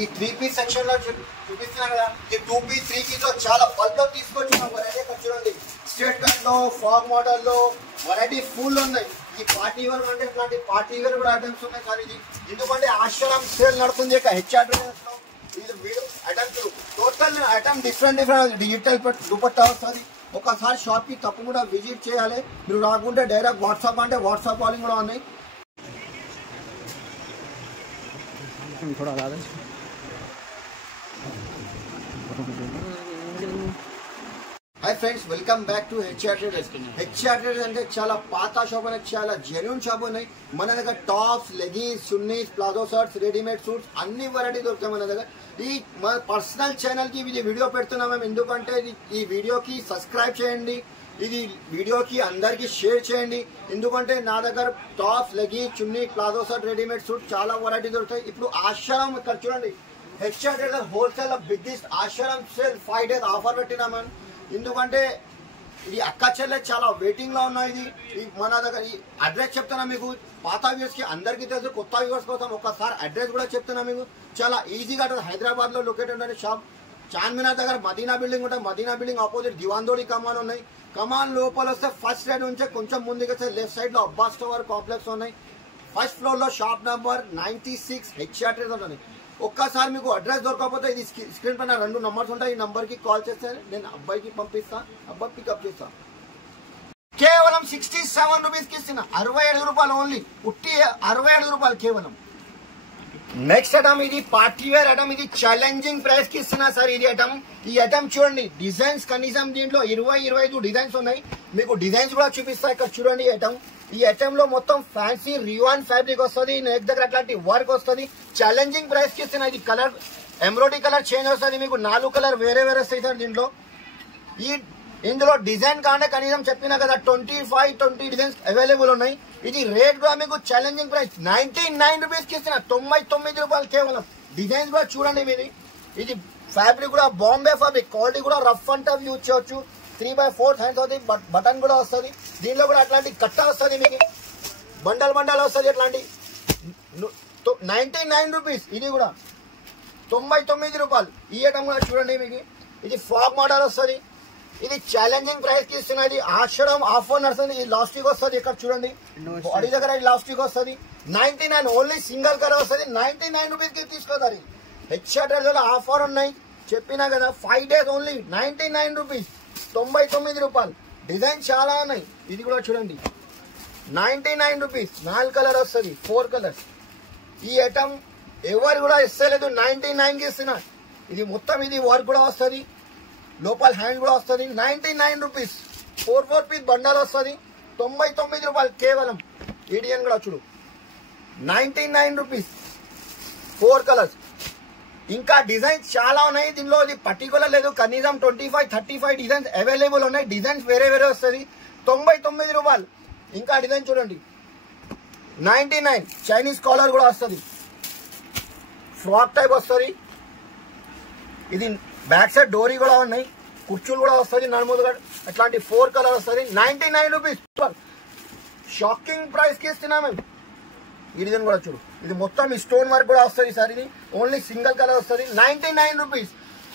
ఈ 3 piece section లో చూపిస్తున్నా కదా, ఈ 2 పీస్ 3 పీస్ లో చాలా బల్క్ తీసుకొచ్చిన వెరైటీ ఇక్కడ చూడండి. స్ట్రేట్ కట్ లో ఫాగ్ మోడల్ లో వెరైటీ ఫుల్ ఉన్నాయి. ఈ పార్టీ వేర్ అంటే ఇట్లాంటి పార్టీ వేర్ కూడా ఐటమ్స్ ఉన్నాయి. కానీ ఇది ఎందుకంటే ఆశ్రమం సేల్ నడుతుంది ఇక హెచ్ఆర్ ఇది video items total item different digital dupatta వస్తుంది. ఒకసారి షాప్ కి తప్పకుండా విజిట్ చేయాలి. మీరు రాకుంటే డైరెక్ట్ వాట్సాప్ అంటే వాట్సాప్ కాలింగ్ కూడా ఉన్నాయి. Hi friends, welcome back to HR traders. HR traders అంటే చాలా పాత షాప్ అనేది, చాలా జెన్యూన్ షాప్ ఉన్నాయి. మన దగ్గర tops, leggings, chunnis, palazzo shirts, readymade suits అన్ని వెరైటీ దొరుకుతాయి మన దగ్గర. ఈ మన పర్సనల్ ఛానల్ కి ఇది వీడియో పెడుతున్నాం మేము, ఎందుకంటే ఈ వీడియోకి సబ్స్క్రైబ్ చేయండి, ఇది వీడియోకి అందరికి షేర్ చేయండి. ఎందుకంటే నా దగ్గర టాప్స్, లెగిన్స్, చున్నీ, ప్లాజో షర్ట్, రెడీమేడ్ సూట్ చాలా వెరైటీ దొరుకుతాయి. ఇప్పుడు ఆశ్రమం ఇక్కడ చూడండి, హెచ్ఆర్ ట్రేడర్స్ హోల్సేల్ బిగ్గెస్ట్ ఆశ్రమం సేల్ 5 days ఆఫర్ పెట్టినామని. ఎందుకంటే ఇది అక్క చెల్లె చాలా వెయిటింగ్ లో ఉన్నాయి. ఇది మన దగ్గర ఈ అడ్రస్ చెప్తున్నా మీకు, పాత వ్యూవర్స్ కి అందరికీ తెలుసు, కొత్త వ్యూవర్స్ కోసం ఒకసారి అడ్రస్ కూడా చెప్తున్నా మీకు. చాలా ఈజీగా హైదరాబాద్ లో లొకేట్ ఉంటుంది షాప్. చార్మినార్ దగ్గర మదీనా బిల్డింగ్ ఉంటుంది. మదీనా బిల్డింగ్ ఆపోజిట్ దివాందోడి కమాన్ ఉన్నాయి. కమాన్ లోపల వస్తే ఫస్ట్ సైడ్ నుంచే కొంచెం ముందుకు వస్తే లెఫ్ట్ సైడ్ లో అబ్బాస్ టవర్ కాంప్లెక్స్ ఉన్నాయి. ఫస్ట్ ఫ్లోర్ లో షాప్ నంబర్ 96 హెచ్ఆర్ ట్రేడర్స్ ఉంటుంది. ఒక్కసారి మీకు అడ్రస్ దొరకకపోతే ఇది స్క్రీన్ పైన 2 నంబర్స్ ఉంటాయి. ఈ నంబర్ కి కాల్ చేస్తే నేను అబ్బాయికి పంపిస్తా, అబ్బాయి పికప్ చేస్తా. కేవలం 67 రూపీస్ కి ఇస్తున్నా, 67 రూపాయలు ఓన్లీ, పుట్టి 67 రూపాయలు కేవలం. నెక్స్ట్ ఐటమ్ ఇది పార్టీ వేర్ ఐటమ్, ఇది ఛాలెంజింగ్ ప్రైస్ కి ఇస్తున్నా సార్. ఇది ఐటమ్, ఈ ఐటమ్ చూడండి, డిజైన్స్ కనీసం దీంట్లో 20-25 డిజైన్స్ ఉన్నాయి. మీకు డిజైన్స్ కూడా చూపిస్తా. ఇక్కడ చూడండి ఐటమ్, ఈ ఐటమ్ లో మొత్తం ఫ్యాన్సీ రివాన్ ఫ్యాబ్రిక్ వస్తుంది, నెక్ దగ్గర అట్లాంటి వర్క్ వస్తుంది. ఛాలెంజింగ్ ప్రైస్ కి ఇస్తున్నా. ఇది కలర్ ఎంబ్రాయిడరీ కలర్ చేంజ్ వస్తుంది. మీకు 4 కలర్ వేరే వేరే వస్తాయి సార్ దీంట్లో. ఇందులో డిజైన్ కాంటే కనీసం చెప్పినా కదా 25-20 డిజైన్స్ అవైలబుల్ ఉన్నాయి. ఇది రేట్ కూడా మీకు ఛాలెంజింగ్ ప్రైస్ 99 రూపీస్ కి ఇస్తున్నా, 99 రూపాయలు కేవలం. డిజైన్స్ కూడా చూడండి మీది. ఇది ఫ్యాబ్రిక్ కూడా బాంబే ఫ్యాబ్రిక్, క్వాలిటీ కూడా రఫ్ అండ్ టఫ్ యూజ్ చేయొచ్చు. 3/4 హ్యాండ్స్ అవుతుంది, బటన్ కూడా వస్తుంది. దీనిలో కూడా అట్లాంటి కట్ట వస్తుంది, మీకు బండల్ వస్తుంది. అట్లాంటి 99 రూపీస్. ఇది కూడా 99 రూపాయలు. ఈ ఐటమ్ కూడా చూడండి మీకు. ఇది ఫాగ్ మోడల్ వస్తుంది. ఇది ఛాలెంజింగ్ ప్రైస్ కి ఇస్తున్నది. ఆశ్రమం ఆఫర్ నడుస్తుంది. ఇది లాస్టిక్ వస్తుంది. ఇక్కడ చూడండి బాడీ దగ్గర లాస్టిక్ వస్తుంది. 99 ఓన్లీ సింగిల్ కలర్ వస్తుంది. 99 రూపీస్ కి తీసుకోవాలి. హెచ్ఆర్ ట్రేడర్స్ లో ఆఫర్ ఉన్నాయి చెప్పినా కదా, 5 days ఓన్లీ 99 రూపీస్, 99 రూపాయలు. డిజైన్ చాలా ఉన్నాయి. ఇది కూడా చూడండి 99 రూపీస్. 4 కలర్ వస్తుంది, 4 కలర్స్. ఈ ఐటమ్ ఎవరు కూడా ఇస్తలేదు, 99 కి ఇస్తున్నా. ఇది మొత్తం ఇది వర్క్ కూడా వస్తుంది, లోపల హ్యాండ్ కూడా వస్తుంది. 99 రూపీస్. 4 పీస్ బండల్ వస్తుంది, 99 రూపాయలు కేవలం. ఈడియన్ కూడా చూడు 99 రూపీస్, 4 కలర్స్. ఇంకా డిజైన్స్ చాలా ఉన్నాయి దీనిలో. ఇది పర్టికులర్ లేదు, కనీసం 25-35 డిజైన్స్ అవైలబుల్ ఉన్నాయి. డిజైన్స్ వేరే వేరే వస్తుంది, 99 రూపాయలు. ఇంకా డిజైన్ చూడండి 99. చైనీస్ కాలర్ కూడా వస్తుంది, ఫ్రాక్ టైప్ వస్తుంది. ఇది బ్యాక్ సైడ్ డోరీ కూడా ఉన్నాయి, కుర్చీలు కూడా వస్తుంది, నడుములుగా అట్లాంటి 4 కలర్ వస్తుంది. 99 రూపీస్. షాకింగ్ ప్రైస్ కి ఇస్తున్నాం మేము. ఈ డిజైన్ కూడా చూడు, ఇది మొత్తం స్టోన్ వర్క్ కూడా వస్తుంది సార్. ఇది ఓన్లీ సింగిల్ కలర్ వస్తుంది, 99 రూపీస్.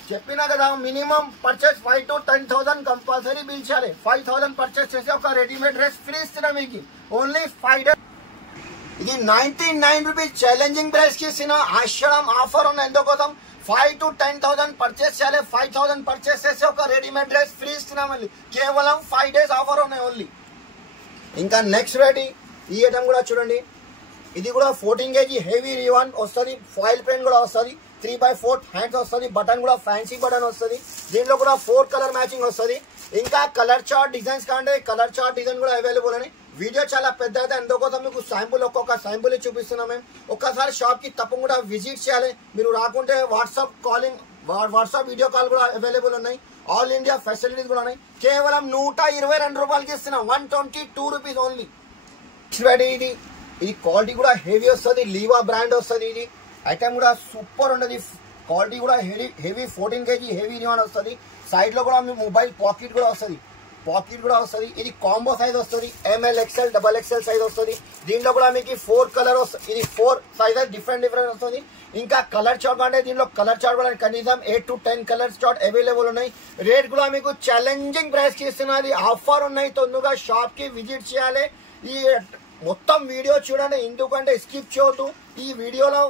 చెప్పినా కదా minimum purchase 5 to 10,000 compulsory bill చేయాలి. 5,000 పర్చేస్ చేసి ఒక రెడీమేడ్ డ్రెస్ ఫ్రీ ఇస్తున్నా మీకు, ఓన్లీ 5 days. ఇది 99 రూపీస్ ఛాలెంజింగ్ ప్రైస్ కి ఇస్తున్నా. ఆశ్రమం ఆఫర్ ఉన్న ఎందుకోసం 5 to 10,000 పర్చేస్ చేయాలి. 5,000 పర్చేస్ చేసి ఒక రెడీమేడ్ డ్రెస్ ఫ్రీ ఇస్తున్నాం మళ్ళీ, కేవలం 5 days ఆఫర్ ఉన్నాయి ఓన్లీ. ఇంకా నెక్స్ట్ వెరైటీ ఈ ఐటమ్ కూడా చూడండి. ఇది కూడా 14 kg హెవీ రివాన్ వస్తుంది, ఫాయిల్ ప్రింట్ కూడా వస్తుంది, 3/4 హ్యాండ్స్ వస్తుంది, బటన్ కూడా ఫ్యాన్సీ బటన్ వస్తుంది. దీంట్లో కూడా 4 కలర్ మ్యాచింగ్ వస్తుంది. ఇంకా కలర్ చార్ట్ డిజైన్స్ కాంటే కలర్ చార్ట్ డిజైన్ కూడా అవైలబుల్ అని. వీడియో చాలా పెద్ద అయితే అందుకోసం మీకు శాంపుల్ ఒక్కొక్క శాంపుల్ చూపిస్తున్నాం మేము. ఒక్కసారి షాప్ కి తప్పకుండా విజిట్ చేయాలి. మీరు రాకుంటే WhatsApp calling, WhatsApp video call కూడా అవైలబుల్ ఉన్నాయి. ఆల్ ఇండియా ఫెసిలిటీస్ కూడా ఉన్నాయి. కేవలం 122 రూపాయలకి ఇస్తున్నాం, 122 రూపీస్ ఓన్లీ. ఇది క్వాలిటీ కూడా హెవీ వస్తుంది, లీవా బ్రాండ్ వస్తుంది. ఇది ఐటమ్ కూడా సూపర్ ఉండదు. క్వాలిటీ కూడా హెవీ 14 kg హెవీ రివాన్ వస్తుంది. సైడ్ లో కూడా మీ మొబైల్ పాకెట్ కూడా వస్తుంది. పాకెట్ కూడా వస్తుంది. ఇది కాంబో సైజ్ వస్తుంది, M L XL double XL size వస్తుంది. దీంట్లో కూడా మీకు 4 కలర్ వస్తుంది. ఇది 4 సైజెస్ డిఫరెంట్ వస్తుంది. ఇంకా కలర్ చార్ట్ అంటే దీంట్లో కలర్ చార్ట్ కూడా కనీసం 8 to 10 కలర్ చార్ట్ అవైలబుల్ ఉన్నాయి. రేట్ కూడా మీకు ఛాలెంజింగ్ ప్రైస్ కి ఇస్తున్నది. ఆఫర్ ఉన్నాయి, తొందరగా షాప్ కి విజిట్ చేయాలి. ఈ మొత్తం వీడియో చూడండి, ఎందుకంటే స్కిప్ చేయొద్దు. ఈ వీడియోలో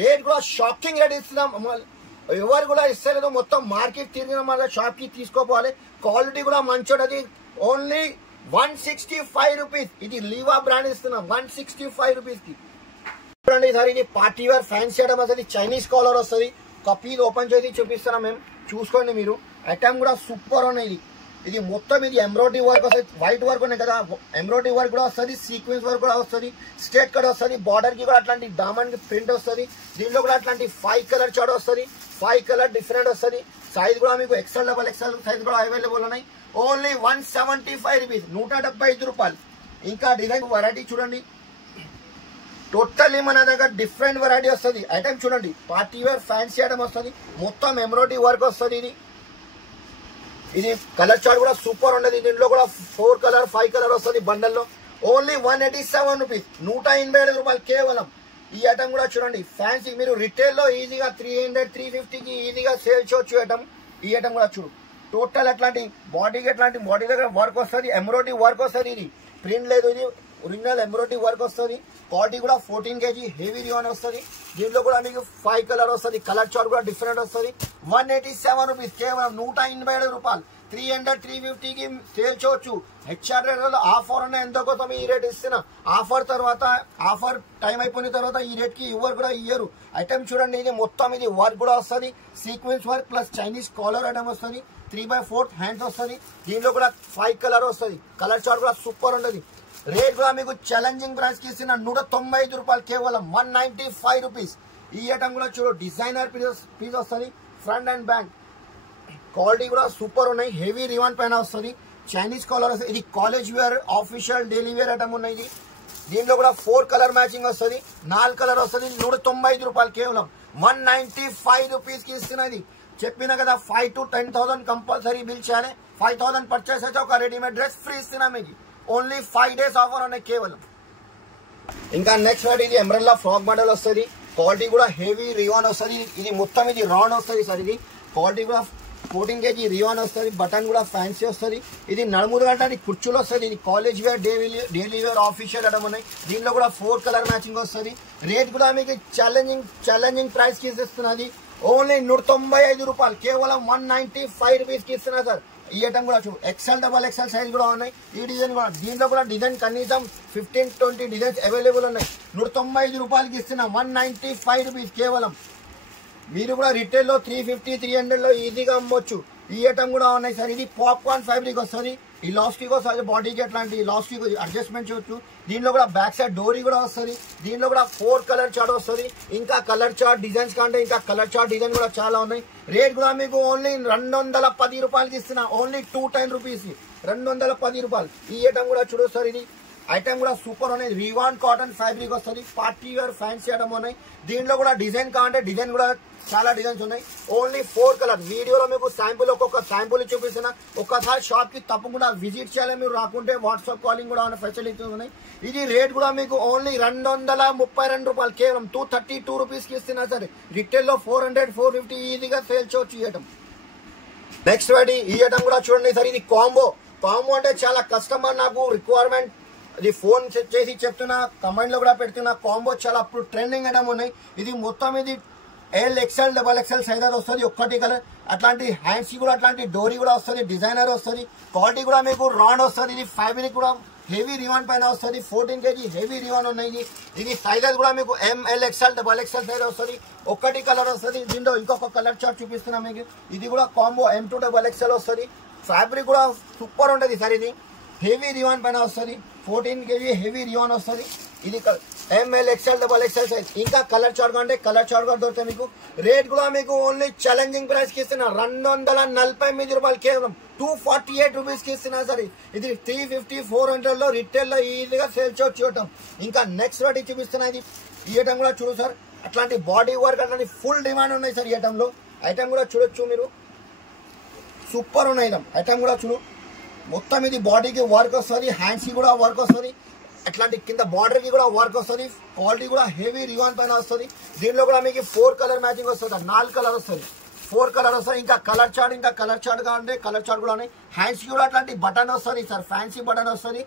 రేట్ కూడా షాకింగ్ రేట్ ఇస్తున్నాం. ఎవరు కూడా ఇస్తలేదు, మొత్తం మార్కెట్ తిరిగిన మన షాప్ కి తీసుకోపోవాలి. క్వాలిటీ కూడా మంచి ఉంటుంది. Only 165 rupees. ఇది లీవా బ్రాండ్ ఇస్తున్నాం 165 రూపీస్ కి. చూడండి సార్, ఇది పార్టీ వేర్ ఫ్యాన్సీ ఐటమ్ వస్తుంది. చైనీస్ కాలర్ వస్తుంది. కపీల్ ఓపెన్ చేసి చూపిస్తున్నాం మేము, చూసుకోండి మీరు. ఐటమ్ కూడా సూపర్ ఉన్నాయి. ఇది మొత్తం ఇది ఎంబ్రాయిడరీ వర్క్ వస్తుంది. వైట్ వర్క్ ఉన్నాయి కదా, ఎంబ్రాయిడరీ వర్క్ కూడా వస్తుంది, సీక్వెన్స్ వర్క్ కూడా వస్తుంది, స్ట్రేట్ కట్ వస్తుంది. బార్డర్ కి కూడా అట్లాంటి డామండ్ ప్రింట్ వస్తుంది. దీంట్లో కూడా అట్లాంటి 5 కలర్ చార్ట్ వస్తుంది. 5 కలర్ డిఫరెంట్ వస్తుంది. సైజ్ కూడా మీకు ఎక్స్ఎల్ డబల్ ఎక్స్ఎల్ సైజ్ కూడా అవైలబుల్ ఉన్నాయి. ఓన్లీ 175 రూపీస్, 175 రూపాయలు. ఇంకా డిజైన్ వెరైటీ చూడండి, టోటల్లీ మన దగ్గర డిఫరెంట్ వెరైటీ వస్తుంది. ఐటమ్ చూడండి, పార్టీ వేర్ ఫ్యాన్సీ ఐటమ్ వస్తుంది. మొత్తం ఎంబ్రాయిడరీ వర్క్ వస్తుంది. ఇది కలర్ చార్ట్ కూడా సూపర్ ఉండదు. దీంట్లో కూడా 4 కలర్ 5 కలర్ వస్తుంది బండల్లో. ఓన్లీ 187 రూపీస్, 187 రూపాయలు కేవలం. ఈ ఐటమ్ కూడా చూడండి ఫ్యాన్సీ, మీరు రిటైల్ లో ఈజీగా 300-350కి ఈజీగా సేల్ చేయొచ్చు ఐటమ్. ఈ ఐటమ్ కూడా చూడు, టోటల్ అట్లాంటి బాడీకి ఎట్లాంటి బాడీ దగ్గర వర్క్ వస్తుంది, ఎంబ్రాయిడరీ వర్క్ వస్తుంది. ఇది ప్రింట్ లేదు, ఇది ఒరిజినల్ ఎంబ్రాయిడరీ వర్క్ వస్తుంది. క్వాలిటీ కూడా 14 kg హెవీ రియాన్ వస్తుంది. దీంట్లో కూడా మీకు 5 కలర్ వస్తుంది. కలర్ చార్ట్ కూడా డిఫరెంట్ వస్తుంది. 187 రూపీస్ కేవలం, 187 రూపాయలు. 300-350కి సేల్ చేయొచ్చు. హెచ్ఆర్ రేట్ ఆఫర్ ఉన్నాయి, ఎంతో కోసం ఈ రేట్ ఇస్తున్నా. ఆఫర్ తర్వాత ఆఫర్ టైం అయిపోయిన తర్వాత ఈ రేట్ కి ఎవరు కూడా ఇయ్యరు. ఐటమ్ చూడండి, ఇది మొత్తం ఇది వర్క్ కూడా వస్తుంది. Sequence work plus Chinese collar item వస్తుంది. 3/4 హ్యాండ్స్ వస్తుంది. దీంట్లో కూడా 5 కలర్ వస్తుంది. కలర్ చార్ట్ కూడా సూపర్ ఉండదు. రేట్ కూడా మీకు ఛాలెంజింగ్ ప్రైస్ కి ఇస్తున్న 195 రూపాయలు కేవలం, 195 రూపీస్. ఈ ఐటమ్ కూడా చూడు, డిజైనర్ పీస్ వస్తుంది. ఫ్రంట్ అండ్ బ్యాక్ క్వాలిటీ కూడా సూపర్ ఉన్నాయి. హెవీ రివాన్ పైన వస్తుంది. చైనీస్ కాలర్ వస్తుంది. ఇది college wear, official daily wear item ఉన్నాయి. దీంట్లో కూడా 4 కలర్ మ్యాచింగ్ వస్తుంది. 4 కలర్ వస్తుంది. 195 రూపాయలు కేవలం, 195 రూపీస్ కి ఇస్తున్నది. చెప్పిన కదా 5 to 10,000 కంపల్సరీ బిల్ చేయాలి. 5,000 పర్చేస్ అయితే ఒక రెడీమేడ్ డ్రెస్ ఫ్రీ ఇస్తున్నా మీకు. ఓన్లీ 5 days ఆఫర్ ఉన్నాయి కేవలం. ఇంకా నెక్స్ట్ వాటి ఇది ఎంబ్రెల్లా ఫ్రాక్ మోడల్ వస్తుంది. క్వాలిటీ కూడా హెవీ రివాన్ వస్తుంది. ఇది మొత్తం ఇది రాన్ వస్తుంది సార్. ఇది క్వాలిటీ కూడా 14 kg రివాన్ వస్తుంది. బటన్ కూడా ఫ్యాన్సీ వస్తుంది. ఇది నడుములు గంట కుర్చీలు వస్తుంది. ఇది college wear, daily wear, official item ఉన్నాయి. దీంట్లో కూడా 4 కలర్ మ్యాచింగ్ వస్తుంది. రేట్ కూడా మీకు ఛాలెంజింగ్ ప్రైస్ కి ఇస్తున్నది. ఓన్లీ 195 రూపాయలు కేవలం, 195 రూపీస్ కి ఇస్తున్నా సార్. ఈ ఐటమ్ కూడా చూడు, ఎక్స్ఎల్ డబల్ ఎక్స్ఎల్ సైజ్ కూడా ఉన్నాయి. ఈ డిజైన్ కూడా, దీంట్లో కూడా డిజైన్ కనీసం 15-20 డిజైన్స్ అవైలబుల్ ఉన్నాయి. 195 రూపాయలకి ఇస్తున్నా, 195 రూపీస్ కేవలం. మీరు కూడా రిటైల్లో 350-300లో ఈజీగా అమ్మొచ్చు. ఈ ఐటమ్ కూడా ఉన్నాయి సార్. ఇది పాప్కార్న్ ఫ్యాబ్రిక్ వస్తుంది. ఈ లాస్టిక్ వస్తుంది. బాడీకి అట్లాంటి లాస్టిక్ అడ్జస్ట్మెంట్ చేయొచ్చు. దీంట్లో కూడా బ్యాక్ సైడ్ డోరీ కూడా వస్తుంది. దీంట్లో కూడా 4 కలర్ చార్ట్ వస్తుంది. ఇంకా కలర్ చార్ట్ డిజైన్స్ కంటే ఇంకా కలర్ చార్ట్ డిజైన్ కూడా చాలా ఉన్నాయి. రేట్ కూడా మీకు ఓన్లీ 210 రూపాయలకి ఇస్తున్నా. ఓన్లీ 210 రూపీస్, 210 రూపాయలు. ఈ ఐటమ్ కూడా చూడు సార్. ఇది ఐటమ్ కూడా సూపర్ ఉన్నాయి. రివాన్ కాటన్ ఫ్యాబ్రిక్ వస్తుంది. పార్టీ వేర్ ఫ్యాన్సీ ఐటమ్ ఉన్నాయి. దీంట్లో కూడా డిజైన్ కావాలంటే డిజైన్ కూడా చాలా డిజైన్స్ ఉన్నాయి. Only 4 colour. వీడియోలో మీకు శాంపుల్, ఒక్కొక్క శాంపుల్ చూపిస్తున్నా. ఒక్కసారి షాప్ కి తప్పకుండా విజిట్ చేయాలి. మీరు రాకుంటే వాట్సాప్ కాలింగ్ కూడా ఉన్న ఫెసిలిటీస్ ఉన్నాయి. ఇది రేట్ కూడా మీకు ఓన్లీ 232 రూపాయలు కేవలం, 232 రూపీస్ కి ఇస్తున్నా సరే. రిటైల్ లో 400-450 ఈజీగా సేల్ చేయొచ్చు ఈ ఐటమ్. నెక్స్ట్ వాటి ఈ ఐటమ్ కూడా చూడండి సార్. ఇది కాంబో అంటే చాలా కస్టమర్ నాకు రిక్వైర్మెంట్, ఇది ఫోన్ చేసి చెప్తున్నా, కమెంట్ లో కూడా పెడుతున్నా. కాంబో చాలా అప్పుడు ట్రెండింగ్ ఐటమ్ ఉన్నాయి. ఇది మొత్తం ఇది L XL double XL size వస్తుంది. ఒక్కటి కలర్ అట్లాంటి హ్యాండ్స్ కూడా అట్లాంటి డోరీ కూడా వస్తుంది. డిజైనర్ వస్తుంది. క్వాలిటీ కూడా మీకు రాన్ వస్తుంది. ఇది ఫ్యాబ్రిక్ కూడా హెవీ రివాన్ పైన వస్తుంది. 14 kg హెవీ రివాన్ ఉన్నాయి. ఇది సైజెస్ కూడా మీకు M L XL double XL size వస్తుంది. ఒక్కటి కలర్ వస్తుంది. దీంట్లో ఇంకొక కలర్ చార్ట్ చూపిస్తున్నా మీకు. ఇది కూడా కాంబో M2 డబల్ ఎక్స్ఎల్ వస్తుంది. ఫ్యాబ్రిక్ కూడా సూపర్ ఉంటుంది సార్. ఇది హెవీ రివాన్ పైన వస్తుంది. 14 kg హెవీ రివాన్ వస్తుంది. ఇది M L XL double XL size. ఇంకా కలర్ చార్ట్ అంటే కలర్ చార్ట్ కూడా దొరుకుతాయి మీకు. రేట్ కూడా మీకు ఓన్లీ ఛాలెంజింగ్ ప్రైస్ కి ఇస్తున్నా. 249 రూపాయలు కేవలం, 248 రూపీస్ కి ఇస్తున్నా సరే. ఇది 350-400లో రిటైల్ లో ఈజీగా సేల్ చేయడం. ఇంకా నెక్స్ట్ వాటి చూపిస్తున్నా. ఇది ఈ ఐటమ్ కూడా చూడు సార్. అట్లాంటి బాడీ వర్క్ అట్లాంటి ఫుల్ డిమాండ్ ఉన్నాయి సార్ ఈ ఐటమ్ లో. ఐటమ్ కూడా చూడొచ్చు మీరు. సూపర్ ఉన్నాయి ఐటమ్ కూడా చూడు. మొత్తం ఇది బాడీకి వర్క్ వస్తుంది, హ్యాండ్స్ కి కూడా వర్క్ వస్తుంది, అట్లాంటి కింద బార్డర్ కి కూడా వర్క్ వస్తుంది, క్వాలిటీ కూడా హెవీ రివాన్ పైన వస్తుంది. దీనిలో కూడా మీకు 4 కలర్ మ్యాచింగ్ వస్తుంది, 4 కలర్ వస్తుంది, 4 కలర్ వస్తుంది. ఇంకా కలర్ చార్ట్ గా ఉంటే కలర్ చార్ట్ కూడా ఉన్నాయి. హ్యాండ్స్ కి కూడా అట్లాంటి బటన్ వస్తుంది సార్, ఫ్యాన్సీ బటన్ వస్తుంది.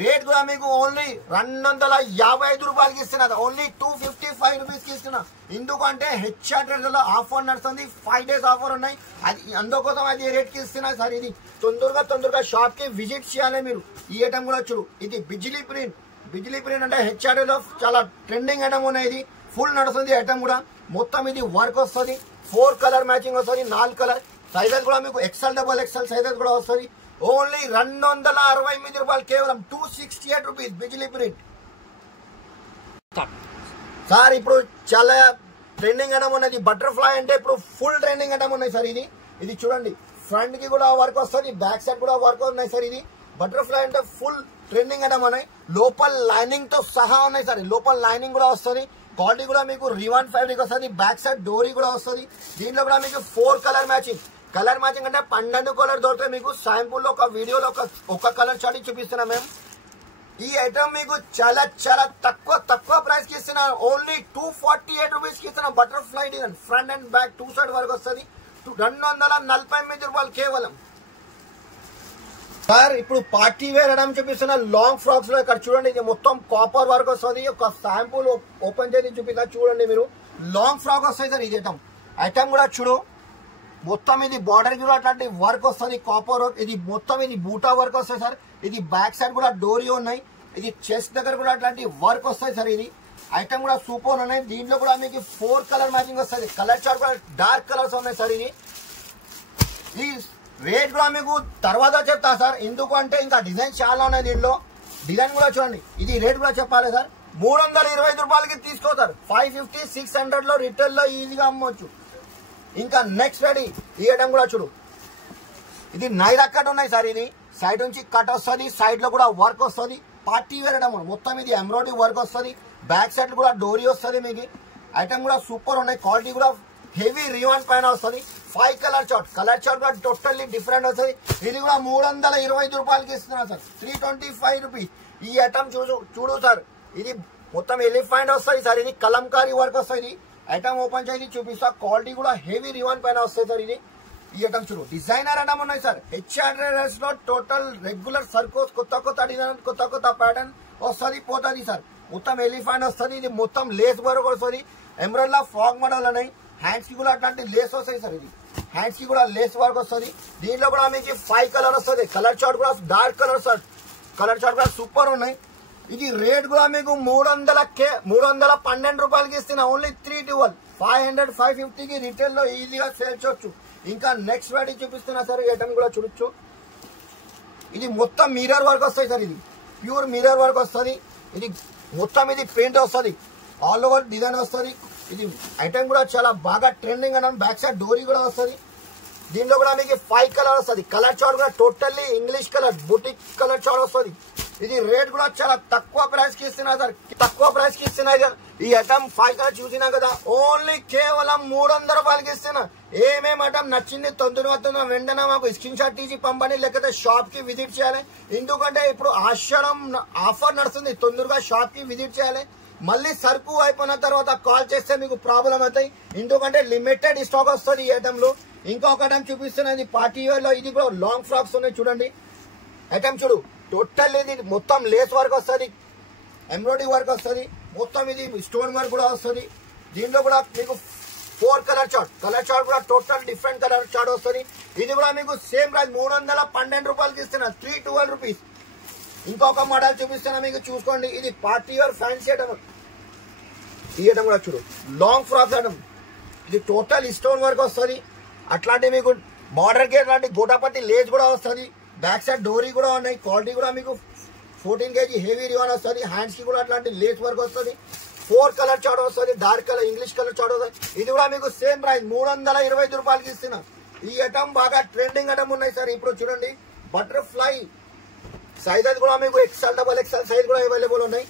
రేట్ కూడా మీకు ఓన్లీ 255 రూపాయలకి ఇస్తున్నా, ఓన్లీ 255 రూపీస్కి ఇస్తున్నా. ఎందుకంటే హెచ్ఆర్ ట్రేడర్లో ఆఫర్ నడుస్తుంది, 5 డేస్ ఆఫర్ ఉన్నాయి. అది అందుకోసం అది రేట్కి ఇస్తున్నా సార్. ఇది తొందరగా షాప్కి విజిట్ చేయాలి మీరు. ఈ ఐటమ్ కూడా చూడు, ఇది బిజిలీ ప్రింట్ అంటే హెచ్ఆర్ ట్రేడర్లో చాలా ట్రెండింగ్ ఐటమ్ ఉన్నాయి. ఇది ఫుల్ నడుస్తుంది ఐటమ్ కూడా. మొత్తం ఇది వర్క్ వస్తుంది, 4 కలర్ మ్యాచింగ్ వస్తుంది, 4 కలర్ సైజెస్ కూడా మీకు XL, XXL సైజెస్ కూడా వస్తుంది. ఓన్లీ 268 రూపాయలు, కేవలం 268 రూపీస్ బిజిలీ ప్రింట్ సార్. ఇప్పుడు చాలా ట్రెండింగ్ ఐటమ్ ఉన్నది బటర్ఫ్లై అంటే ఇప్పుడు ఫుల్ ట్రెండింగ్ ఐటమ్ ఉన్నాయి సార్. ఇది చూడండి, ఫ్రంట్ కి కూడా వర్క్ వస్తుంది, బ్యాక్ సైడ్ కూడా వర్క్ ఉన్నాయి సార్. ఇది బటర్ఫ్లై అంటే ఫుల్ ట్రెండింగ్ ఐటమ్ ఉన్నాయి. లోపల లైనింగ్ తో సహా ఉన్నాయి సార్, లోపల లైనింగ్ కూడా వస్తుంది. క్వాలిటీ కూడా మీకు రివాన్ ఫ్యాబ్రిక్ వస్తుంది, బ్యాక్ సైడ్ డోరీ కూడా వస్తుంది. దీంట్లో కూడా మీకు 4 కలర్ మ్యాచింగ్ అంటే 12 కలర్ దొరుకుతాయి మీకు. శాంపుల్లో ఒక వీడియోలో ఒక కలర్ చాటి చూపిస్తున్నాం మేము. ఈ ఐటమ్ మీకు చాలా తక్కువ ప్రైస్ కి ఇస్తున్నా, ఓన్లీ 248 రూపీస్ కి ఇస్తున్నా. Butterfly design front and back 2 side వరకు వస్తుంది, 249 రూపాయలు కేవలం సార్. ఇప్పుడు పార్టీ వేర్ ఐటమ్ చూపిస్తున్నా, లాంగ్ ఫ్రాక్స్ లో. ఇక్కడ చూడండి, ఇది మొత్తం కాపర్ వర్క్ వస్తుంది. ఒక శాంపుల్ ఓపెన్ చేసి చూపిస్తా చూడండి మీరు. లాంగ్ ఫ్రాక్ వస్తాయి సార్. ఇది ఐటమ్ కూడా చూడు, మొత్తం ఇది బార్డర్ కూడా అట్లాంటి వర్క్ వస్తుంది, కాపర్ వర్క్. ఇది మొత్తం ఇది బూటా వర్క్ వస్తుంది సార్. ఇది బ్యాక్ సైడ్ కూడా డోరీ ఉన్నాయి. ఇది చెస్ట్ దగ్గర కూడా అట్లాంటి వర్క్ వస్తాయి సార్. ఇది ఐటమ్ కూడా సూపర్ ఉన్నాయి. దీంట్లో కూడా మీకు 4 కలర్ మ్యాచింగ్ వస్తుంది. కలర్ చార్ట్ కూడా డార్క్ కలర్స్ ఉన్నాయి సార్. ఈ రేట్ కూడా మీకు తర్వాత చెప్తా సార్, ఎందుకంటే ఇంకా డిజైన్ చాలా ఉన్నాయి దీంట్లో. డిజైన్ కూడా చూడండి. ఇది రేట్ కూడా చెప్పాలి సార్. 325 రూపాయలకి తీసుకోతారు. 550, 600 లో రిటైల్ లో ఈజీగా అమ్మవచ్చు. ఇంకా నెక్స్ట్ రెడీ ఈ ఐటమ్ కూడా చూడు, ఇది నైరా కట్ ఉన్నాయి సార్. ఇది సైడ్ నుంచి కట్ వస్తుంది, సైడ్ లో కూడా వర్క్ వస్తుంది. పార్టీ వేర్ ఐటమ్ మొత్తం ఇది ఎంబ్రాయిడరీ వర్క్ వస్తుంది, బ్యాక్ సైడ్ కూడా డోరీ వస్తుంది. మీకు ఐటమ్ కూడా సూపర్ ఉన్నాయి. క్వాలిటీ కూడా హెవీ రివాన్ పైన వస్తుంది. 5 కలర్ చార్ట్ కూడా టోటల్లీ డిఫరెంట్ వస్తుంది. ఇది కూడా 325 రూపాయలకి ఇస్తున్నా సార్, 325 రూపీస్. ఈ ఐటమ్ చూడు సార్, ఇది మొత్తం ఎలిఫెంట్ వస్తుంది సార్. ఇది కలంకారీ వర్క్ వస్తుంది. ఐటమ్ ఓపెన్ చేసి చూపిస్తా. క్వాలిటీ కూడా హెవీ రివాన్ పైన వస్తుంది సార్. ఈ ఐటమ్ చూడు, డిజైనర్ ఐటమ్ ఉన్నాయి సార్. హెచ్ఆర్ లో టోటల్ రెగ్యులర్ సర్కోస్, కొత్త డిజైన్, కొత్త ప్యాటర్న్ వస్తుంది పోతుంది సార్. మొత్తం ఎలిఫెంట్ వస్తుంది. ఇది మొత్తం లేస్ వర్క్ వస్తుంది. ఎమరాల్డ్ ఫ్రాక్ మోడల్ ఉన్నాయి. హ్యాండ్స్ కి కూడా అట్లాంటి లేస్ వస్తాయి సార్. ఇది హ్యాండ్స్ కి కూడా లేస్ వర్క్ వస్తుంది. దీంట్లో కూడా మీకు 5 కలర్ వస్తుంది. కలర్ చార్ట్ కూడా dark colour sir. Colour chart కూడా సూపర్ ఉన్నాయి. ఇది రేట్ కూడా మీకు 312 రూపాయలకి ఇస్తున్నా, ఓన్లీ 312. 500, 550కి రిటైల్ లో ఈజీగా సేల్ చేయొచ్చు. ఇంకా నెక్స్ట్ వెరైటీ చూపిస్తున్నా సార్. ఈ ఐటమ్ కూడా చూడొచ్చు. ఇది మొత్తం మిర్రర్ వర్క్ వస్తాయి సార్. ఇది ప్యూర్ మిర్రర్ వర్క్ వస్తుంది. ఇది మొత్తం ఇది పెయింట్ వస్తుంది, ఆల్ ఓవర్ డిజైన్ వస్తుంది. ఇది ఐటమ్ కూడా చాలా బాగా ట్రెండింగ్ అన్నాను. బ్యాక్ సైడ్ డోరీ కూడా వస్తుంది. దీంట్లో కూడా మీకు 5 కలర్ వస్తుంది. కలర్ చార్ట్ కూడా totally English colour, boutique colour chart వస్తుంది. ఇది రేట్ కూడా చాలా తక్కువ ప్రైస్ కి ఇస్తున్నా సార్, ఈ ఐటమ్ 5 కలర్ చూసినా కదా, ఓన్లీ కేవలం 300 రూపాయలకి ఇస్తున్నా. ఏమేమి ఐటమ్ నచ్చింది తొందరగా వెంటనే మాకు స్క్రీన్ షాట్ తీసి పంపండి, లేకపోతే షాప్ కి విజిట్ చేయాలి. ఎందుకంటే ఇప్పుడు ఆషాఢం ఆఫర్ నడుస్తుంది, తొందరగా షాప్ కి విజిట్ చేయాలి. మళ్ళీ సరుకు అయిపోయిన తర్వాత కాల్ చేస్తే మీకు ప్రాబ్లం అవుతాయి, ఎందుకంటే లిమిటెడ్ స్టాక్ వస్తుంది ఈ ఐటమ్ లో. ఇంకొక ఐటమ్ చూపిస్తున్నది పార్టీ వేర్ లో. ఇది కూడా లాంగ్ ఫ్రాక్స్ ఉన్నాయి చూడండి. ఐటమ్ చూడు, టోటల్ ఇది మొత్తం లేస్ వర్క్ వస్తుంది, ఎంబ్రాయిడరీ వర్క్ వస్తుంది, మొత్తం ఇది స్టోన్ వర్క్ కూడా వస్తుంది. దీంట్లో కూడా మీకు 4 కలర్ చార్ట్ కూడా టోటల్ డిఫరెంట్ కలర్ చార్ట్ వస్తుంది. ఇది కూడా మీకు సేమ్ ప్రైస్ 312 రూపాయలకి ఇస్తున్నా, 312 రూపీస్. ఇంకొక మోడల్ చూపిస్తున్నా మీకు, చూసుకోండి. ఇది పార్టీ వేర్ ఫ్యాన్సీ ఐటమ్. ఈ ఐటమ్ కూడా చూడు, లాంగ్ ఫ్రాక్ ఐటమ్. ఇది టోటల్ స్టోన్ వర్క్ వస్తుంది. అట్లాంటి మీకు బార్డర్ కి అట్లాంటి గోటాపట్టి లేస్ కూడా వస్తుంది. బ్యాక్ సైడ్ డోరీ కూడా ఉన్నాయి. క్వాలిటీ కూడా మీకు 14 kg హెవీ రివాన్ వస్తుంది. హ్యాండ్స్ కి కూడా అట్లాంటి లేస్ వర్క్ వస్తుంది. 4 కలర్ చార్ట్ వస్తుంది, dark colour English colour chart వస్తుంది. ఇది కూడా మీకు సేమ్ ప్రైస్ 325 రూపాయలకి ఇస్తున్నా. ఈ ఐటమ్ బాగా ట్రెండింగ్ ఐటమ్ ఉన్నాయి సార్. ఇప్పుడు చూడండి, బటర్ఫ్లై సైజెస్ కూడా మీకు XL, XXL సైజ్ కూడా అవైలబుల్ ఉన్నాయి.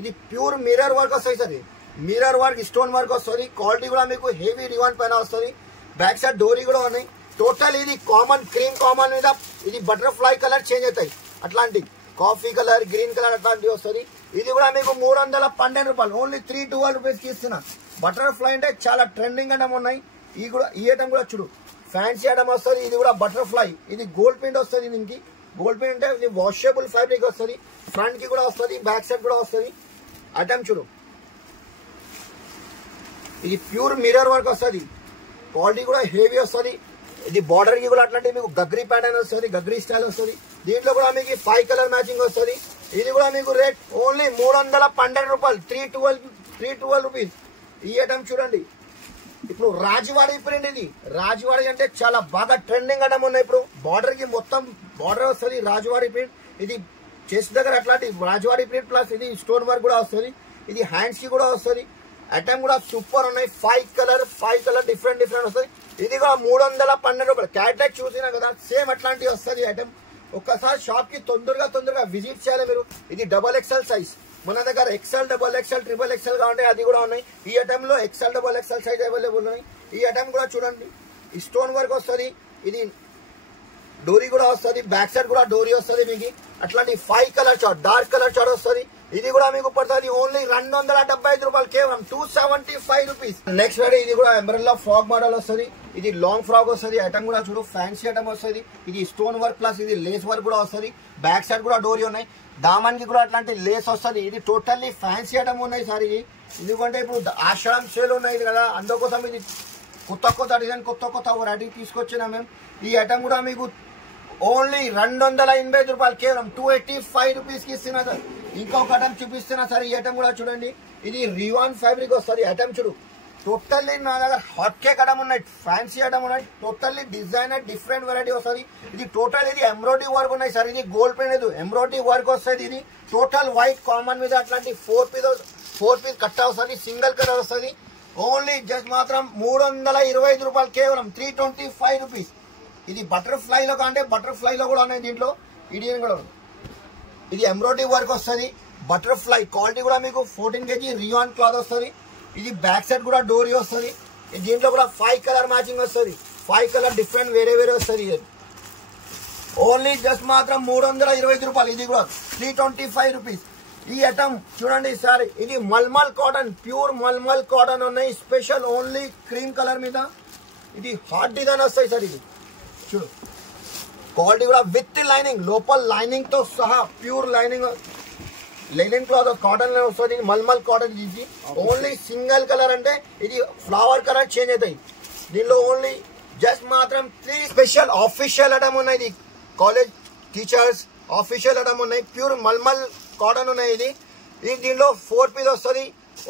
ఇది ప్యూర్ మిర్రర్ వర్క్ వస్తాయి sir. Mirror work, stone work వస్తుంది. క్వాలిటీ కూడా మీకు హెవీ రివాన్ పైన వస్తుంది. బ్యాక్ సైడ్ డోరీ కూడా ఉన్నాయి. టోటల్ ఇది కామన్ క్రీమ్ కామన్ మీద ఇది బటర్ఫ్లై కలర్ చేంజ్ అవుతాయి. అట్లాంటి కాఫీ కలర్, గ్రీన్ కలర్ అట్లాంటివి వస్తుంది. ఇది కూడా మీకు 312 రూపాయలు, ఓన్లీ 312 రూపీస్కి ఇస్తున్నా. బటర్ఫ్లై అంటే చాలా ట్రెండింగ్ ఐటమ్ ఉన్నాయి. ఈ ఐటమ్ కూడా చూడు, ఫ్యాన్సీ ఐటమ్ వస్తుంది. ఇది కూడా బటర్ఫ్లై, ఇది గోల్డ్ ప్రింట్ వస్తుంది. దీనికి గోల్డ్ ప్రింట్ అంటే ఇది వాషబుల్ ఫ్యాబ్రిక్ వస్తుంది. ఫ్రంట్ కి కూడా వస్తుంది, బ్యాక్ సైడ్ కూడా వస్తుంది. ఐటమ్ చూడు, ఇది ప్యూర్ మిర్రర్ వర్క్ వస్తుంది. క్వాలిటీ కూడా హెవీ వస్తుంది. ఇది బార్డర్ కి కూడా అట్లాంటి మీకు గగ్రీ ప్యాటర్న్ వస్తుంది, గగ్రీ స్టైల్ వస్తుంది. దీంట్లో కూడా మీకు 5 కలర్ మ్యాచింగ్ వస్తుంది. ఇది కూడా మీకు రేట్ ఓన్లీ 312 రూపాయలు, 312 రూపీస్. ఈ ఐటమ్ చూడండి. ఇప్పుడు రాజవాడి ప్రింట్, ఇది రాజవాడి అంటే చాలా బాగా ట్రెండింగ్ ఐటమ్ ఉన్నాయి. ఇప్పుడు బార్డర్ కి మొత్తం బార్డర్ వస్తుంది రాజవాడి ప్రింట్. ఇది చెస్ట్ దగ్గర అట్లాంటి రాజవాడి ప్రింట్ ప్లస్ ఇది స్టోన్ వర్క్ కూడా వస్తుంది. ఇది హ్యాండ్స్ కి కూడా వస్తుంది. ఐటమ్ కూడా సూపర్ ఉన్నాయి. 5 కలర్ డిఫరెంట్ వస్తుంది. ఇది కూడా 312 రూపాయలు. క్యాటలాగ్ చూసినా కదా, సేమ్ అట్లాంటివి వస్తుంది ఐటమ్. ఒక్కసారి షాప్ కి తొందరగా విజిట్ చేయాలి మీరు. ఇది XXL సైజ్. మన దగ్గర XL, XXL, XXL కావాలంటే అది కూడా ఉన్నాయి. ఈ ఐటమ్ లో XL, XXL సైజ్ అవైలబుల్ ఉన్నాయి. ఈ ఐటమ్ కూడా చూడండి, ఈ స్టోన్ వర్క్ వస్తుంది. ఇది డోరీ కూడా వస్తుంది, బ్యాక్ సైడ్ కూడా డోరీ వస్తుంది. మీకు అట్లాంటి 5 colour chart, dark colour chart వస్తుంది. ఇది కూడా మీకు పడుతుంది ఓన్లీ 275 రూపాయలు, కేవలం 275 రూపీస్. నెక్స్ట్ రెడీ, ఇది కూడా అంబ్రెల్లా ఫ్రాక్ మోడల్ వస్తుంది. ఇది లాంగ్ ఫ్రాక్ వస్తుంది. ఐటమ్ కూడా చూడు, ఫ్యాన్సీ ఐటమ్ వస్తుంది. ఇది స్టోన్ వర్క్ ప్లస్ ఇది లేస్ వర్క్ కూడా వస్తుంది. బ్యాక్ సైడ్ కూడా డోరీ ఉన్నాయి. దామన్ కి కూడా అట్లాంటి లేస్ వస్తుంది. ఇది టోటల్లీ ఫ్యాన్సీ ఐటమ్ ఉన్నాయి సార్. ఇది ఎందుకంటే ఇప్పుడు ఆషాఢం సేల్ ఉన్నాయి కదా, అందుకోసం ఇది కొత్త డిజైన్, కొత్త వెరైటీ తీసుకొచ్చినా మేము. ఈ ఐటమ్ కూడా మీకు ఓన్లీ 285 రూపాయలు, కేవలం 285 రూపీస్ కి ఇస్తున్నా సార్. ఇంకొక ఐటమ్ చూపిస్తున్నా సార్. ఈ ఐటమ్ కూడా చూడండి, ఇది రివాన్ ఫ్యాబ్రిక్ వస్తుంది. ఐటమ్ చూడు, టోటల్లీ నా దగ్గర హాట్ కేక్ ఐటమ్ ఉన్నాయి, ఫ్యాన్సీ ఐటమ్ ఉన్నాయి. టోటల్లీ డిజైనర్ డిఫరెంట్ వెరైటీ వస్తుంది. ఇది టోటల్ ఇది ఎంబ్రాయిడరీ వర్క్ ఉన్నాయి సార్. ఇది గోల్డ్ ప్రింట్ లేదు, ఎంబ్రాయిడరీ వర్క్ వస్తుంది. ఇది టోటల్ వైట్ కామన్ మీద అట్లాంటి 4 పీస్ కట్ట వస్తుంది. సింగిల్ కలర్ వస్తుంది. ఓన్లీ జస్ట్ మాత్రం 325 రూపాయలు, కేవలం 325 రూపీస్. ఇది బటర్ఫ్లై లో కంటే బటర్ఫ్లై లో కూడా ఉన్నాయి. దీంట్లో ఇది కూడా ఇది ఎంబ్రాయిడరీ వర్క్ వస్తుంది. బటర్ఫ్లై క్వాలిటీ కూడా మీకు 14 kg రియాన్ క్లాత్ వస్తుంది. ఇది బ్యాక్ సైడ్ కూడా డోరీ వస్తుంది. దీంట్లో కూడా 5 కలర్ మ్యాచింగ్ వస్తుంది. 5 కలర్ డిఫరెంట్ వేరే వస్తుంది. ఓన్లీ జస్ట్ మాత్రం 325 రూపాయలు. ఇది కూడా 325 రూపీస్. ఈ ఐటమ్ చూడండి సార్, ఇది mulmul cotton, pure mulmul cotton ఉన్నాయి. స్పెషల్ ఓన్లీ క్రీమ్ కలర్ మీద ఇది హాట్ డిజైన్ వస్తాయి సార్. ఇది చూడు, క్వాలిటీ కూడా విత్ లైనింగ్, లోపల లైనింగ్ తో సహా pure lining linen cloth cotton లో వస్తుంది. మల్మల్ కాటన్ ఇది ఓన్లీ సింగిల్ కలర్, అంటే ఇది ఫ్లవర్ కలర్ చేంజ్ అవుతాయి. దీనిలో ఓన్లీ జస్ట్ మాత్రం 3 స్పెషల్ ఆఫీషియల్ ఐటమ్ ఉన్నాయి. ఇది కాలేజ్ టీచర్స్ ఆఫీషియల్ ఐటమ్ ఉన్నాయి. ప్యూర్ మల్మల్ కాటన్ ఉన్నాయి. ఇది దీనిలో 4 పీస్ వస్తుంది.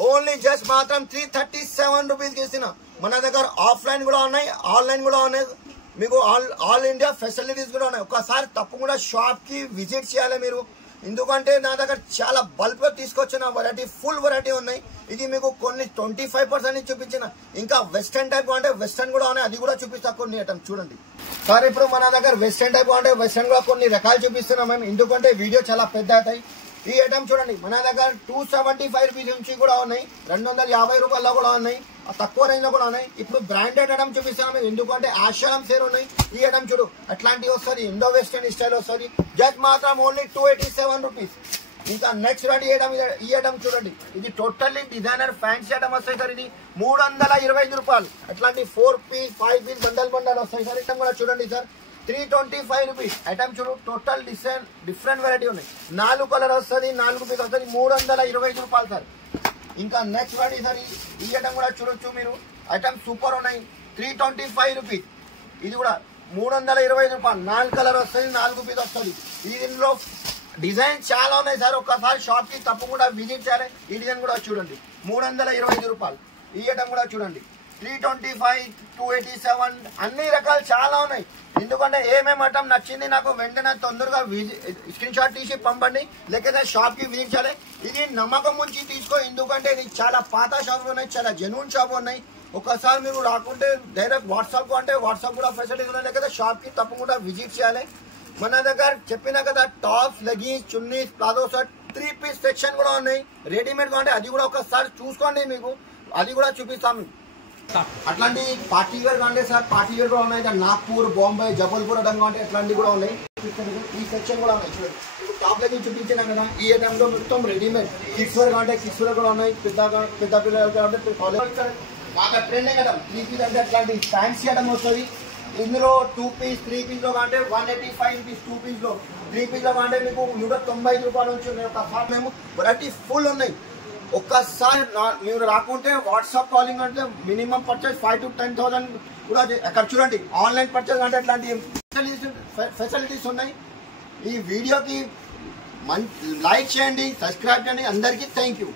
ఓన్లీ జస్ట్ మాత్రం 337 రూపీస్ కి ఇస్తున్నా. మన దగ్గర ఆఫ్లైన్ కూడా ఉన్నాయి, ఆన్లైన్ కూడా ఉన్నాయి. మీకు ఆల్ ఇండియా ఫెసిలిటీస్ కూడా ఉన్నాయి. ఒకసారి తప్పకుండా షాప్ కి విజిట్ చేయాలి మీరు. ఎందుకంటే నా దగ్గర చాలా బల్క్ గా తీసుకొచ్చిన వెరైటీ, ఫుల్ వెరైటీ ఉన్నాయి. ఇది మీకు కొన్ని 25% చూపించిన. ఇంకా వెస్టర్న్ టైప్ అంటే వెస్టర్న్ కూడా ఉన్నాయి, అది కూడా చూపిస్తా కొన్ని ఐటమ్ చూడండి సార్. ఇప్పుడు మన దగ్గర వెస్టర్న్ టైప్ అంటే వెస్టర్న్ కూడా కొన్ని రకాలు చూపిస్తున్నాం మేము, ఎందుకంటే వీడియో చాలా పెద్ద అవుతాయి. ఈ ఐటమ్ చూడండి, మన దగ్గర 275 రూపీస్ నుంచి కూడా ఉన్నాయి, 250 రూపాయల్లో కూడా ఉన్నాయి, తక్కువ రేంజ్ లో కూడా ఉన్నాయి. ఇప్పుడు బ్రాండెడ్ ఐటమ్ చూపిస్తాను, ఎందుకంటే ఆషాఢం సేల్ ఉన్నాయి. ఈ ఐటమ్ చూడు, అట్లాంటివి వస్తుంది, ఇండో వెస్టర్న్ స్టైల్ వస్తుంది. జస్ట్ మాత్రం ఓన్లీ 287 రూపీస్. ఇంకా నెక్స్ట్ రెడీ ఐటమ్, ఈ ఐటమ్ చూడండి, ఇది టోటల్లీ డిజైనర్ ఫ్యాన్సీ ఐటమ్ వస్తాయి సార్. ఇది 325 రూపాయలు. అట్లాంటి 4 పీస్ 5 పీస్ బండల్ వస్తాయి సార్. ఐటమ్ కూడా చూడండి సార్, 325 రూపీస్. ఐటమ్ చూడు, టోటల్ డిఫరెంట్ వెరైటీ ఉన్నాయి. 4 కలర్ వస్తుంది, 4 పీస్ వస్తుంది, 325 రూపాయలు సార్. ఇంకా నెక్స్ట్ రెడీ సార్, ఈ ఐటమ్ కూడా చూడొచ్చు మీరు. ఐటమ్ సూపర్ ఉన్నాయి, 325 రూపీస్. ఇది కూడా 325 రూపాయలు. 4 కలర్ వస్తుంది, 4 పీస్ వస్తుంది. దీనిలో డిజైన్ చాలా ఉన్నాయి సార్. ఒక్కసారి షాప్ కి తప్పకుండా విజిట్ చేయాలి. ఈ డిజైన్ కూడా చూడండి, 325 రూపాయలు. ఈ ఐటమ్ కూడా చూడండి, 325, 287, అన్ని రకాలు చాలా ఉన్నాయి. ఎందుకంటే ఏమేమి ఐటమ్ నచ్చింది నాకు వెంటనే తొందరగా స్క్రీన్ షాట్ తీసి పంపండి, లేకపోతే షాప్ కి విజిట్ చేయాలి. ఇది నమ్మకం ఉంచి తీసుకో, ఎందుకంటే ఇది చాలా పాత షాపులు ఉన్నాయి, చాలా జెన్యూన్ షాప్ ఉన్నాయి. ఒకసారి మీరు రాకుంటే డైరెక్ట్ వాట్సాప్ అంటే వాట్సాప్ కూడా ఫెసిలిటీస్ ఉన్నాయి, లేకపోతే షాప్ కి తప్పకుండా విజిట్ చేయాలి. మన దగ్గర చెప్పినా కదా, tops, leggings, chunnis, palazzo shirt, 3 piece section కూడా ఉన్నాయి. రెడీమేడ్ గా అంటే అది కూడా ఒకసారి చూసుకోండి, మీకు అది కూడా చూపిస్తాము. అట్లాంటి పార్టీ వేర్ కాంటే సార్ పార్టీ వేర్ కూడా ఉన్నాయి. నాగ్పూర్, బాంబే, జబల్పూర్ అడ్డం అంటే అట్లాంటివి కూడా ఉన్నాయి. ఈ సెక్షన్ కూడా ఉన్నాయి చూడండి. ఇప్పుడు టాప్ లెక్క చూపించినాం కదా, ఈ ఐటెంలో మొత్తం రెడీమేడ్. కిడ్స్ వేర్ కాంటే కిడ్స్ వేర్ కూడా ఉన్నాయి. పెద్ద పిల్లలు అంటే బాగా ట్రెండ్ కదా 3 పీస్ అంటే అట్లాంటి ఫ్యాన్సీ ఐటమ్ వస్తుంది. ఇందులో 2 పీస్ 3 పీస్ లో కంటే 185 రూపీస్, 2 పీస్ లో 3 పీస్ లో కంటే మీకు 195 రూపాయల నుంచి ఒకసారి మేము వెరైటీ ఫుల్ ఉన్నాయి. ఒక్కసారి మీరు రాకుంటే వాట్సాప్ కాలింగ్ అంటే మినిమం పర్చేస్ 5 to 10,000 కూడా అక్కడ చూడండి. ఆన్లైన్ పర్చేస్ అంటే అట్లాంటి ఫెసిలిటీస్ ఉన్నాయి. ఈ వీడియోకి లైక్ చేయండి, సబ్స్క్రైబ్ చేయండి. అందరికీ థ్యాంక్ యూ.